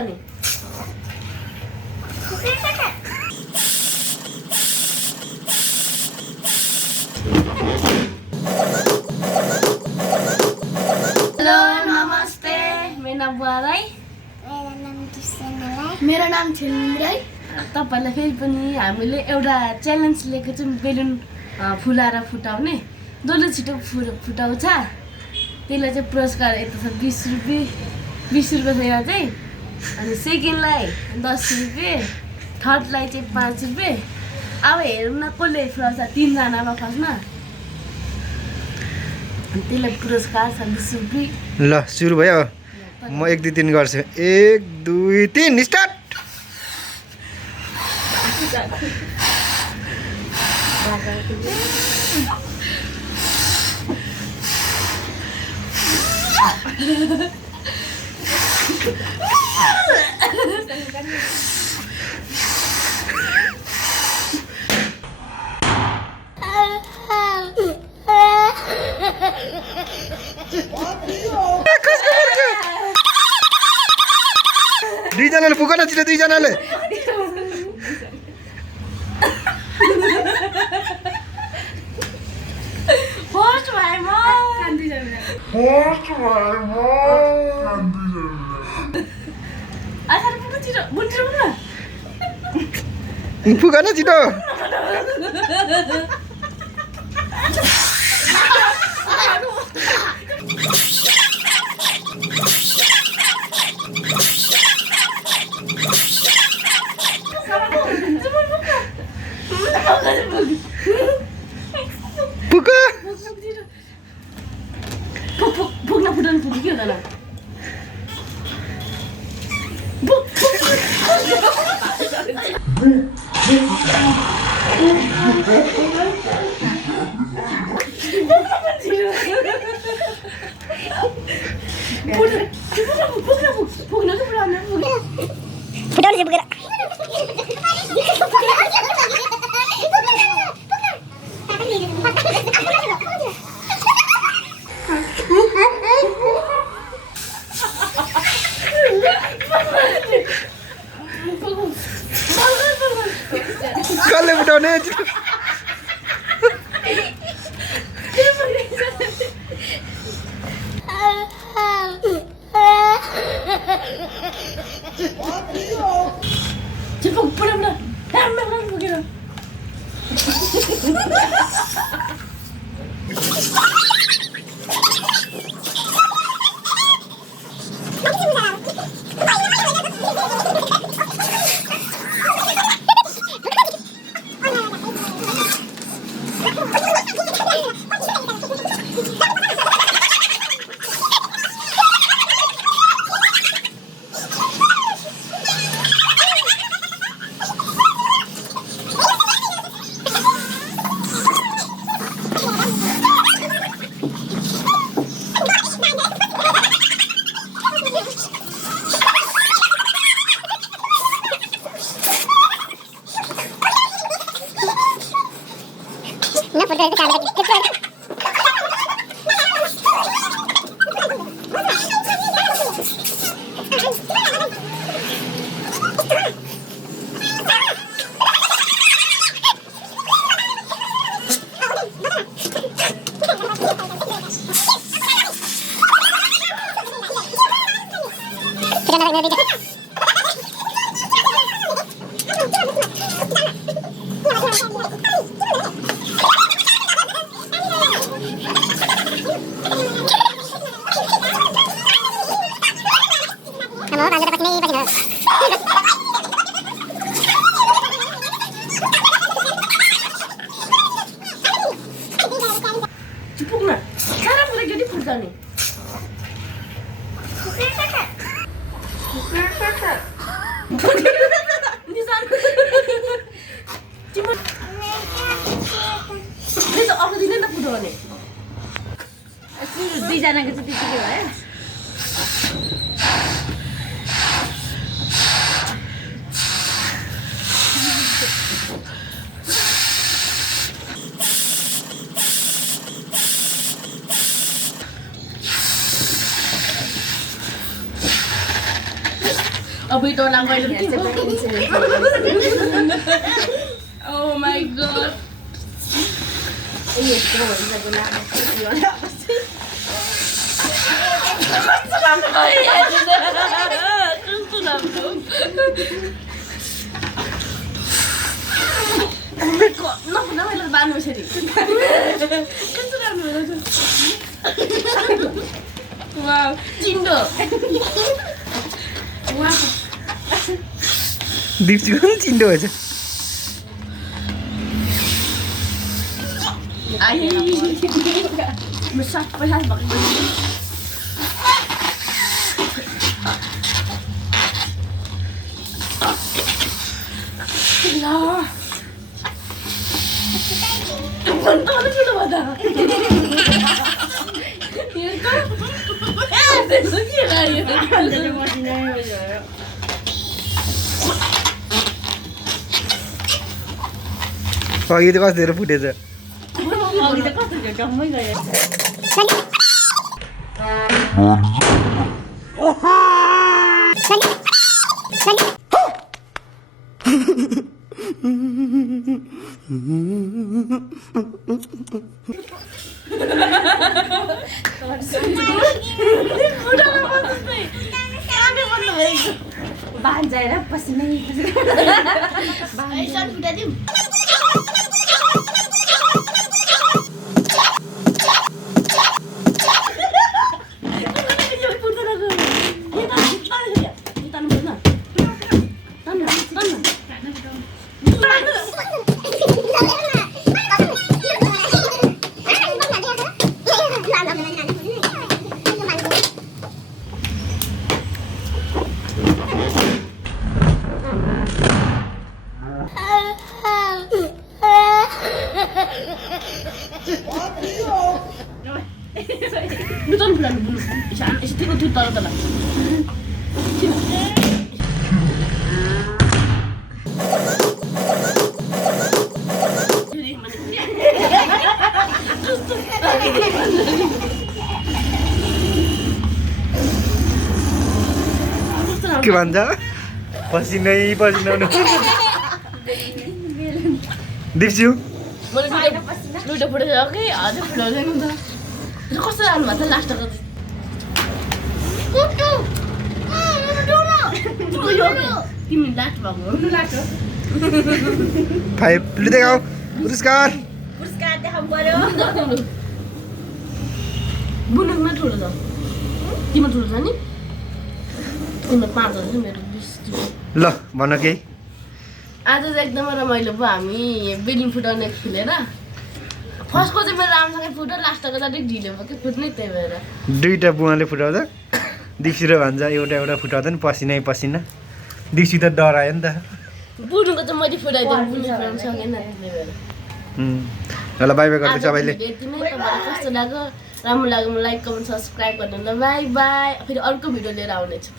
फुटाउने हेलो नमस्ते मेरो नाम बुवा राई मेरो नाम छिलमिल राई तपाईहरुलाई फेरि पनि हामीले एउटा च्यालेन्ज लिएको छौं बेलुन फुलाएर फुटाउने जसले छिटो फुटाउँछ त्यसलाई चाहिँ पुरस्कार यता छ 20 रुपैयाँ छ यहाँ चाहिँ अनि सेकेन्डलाई 10 रुपैयाँ थर्डलाई चाहिँ 5 रुपैयाँ अब हेरौँ न कसले फुटाउँछ 3 जनामा फर्स्टमा अनि त्यसलाई पुरस्कार छ 20 रुपैयाँ ल सुरु भयो म 1 2 3 गर्छु 1 2 3 स्टार्ट दुईजनाले फुक न छिटो दुईजनाले फर्स्ट भाइ म आखिर पुग्नु छिटो बुन्टिरो पुग्नु फुक न छिटो फुक पुग्न फुटाउनु पुग्यो कि हुँदैन फुटाउने पुगेर कसले फुटाउने पुग्न सारा पुरै गयो फुटाउने अर्को दिन त फुटाउने दुईजनाको चाहिँ त्यतिकै भयो अब इटोला मैले ओ माई गॉड यस्तो भइसक्यो लामो दिप्सी पनि चिन्डो भएछ अघि त कस्तो धेरै फुटेछ बाँझाएर पसिनै Bukan bulan bulu. Isa tiko tu talo tala. के भन्छ पसिनै पसिनाउनु दिप्स्यु लुटो फुटो छ कि अझै फुटाउँदैन नि त कस्तो लाग्नु भएको छ लास्टको तिमी लास्ट भएको 5 लिँदै आऊ पुरस्कार देखाउनु पर्यो बुनुमा ठुलो छ तिम्रो ठुलो छ नि तिम्रो 5 छ मेरो 20 ल भन केही आज चाहिँ एकदमै रमाइलो भयो हामी बेलुन फुटाउने खेलेर फर्स्टको चाहिँ मेरो राम्रोसँगै फुट्यो लास्टको चाहिँ अलिक ढिलो भयो कि फुट्नै त्यही भएर दुईटा बुवाले फुटाउँदा दिप्सी र भन्छ एउटा एउटा फुटाउँदा नि पसिनै पसिना दिप्सी त डरायो नि त बुनुको चाहिँ मैले फुटाइदिएँ बुनु फुटाउनु सकेन त्यही भएर ल बाई बाई गर्दै सबैले यति नै तपाईँलाई कस्तो लाग्यो राम्रो लाग्यो लाइक कमेन्ट सब्सक्राइब गर्नु ल बाई बाई फेरि अर्को भिडियो लिएर आउनेछु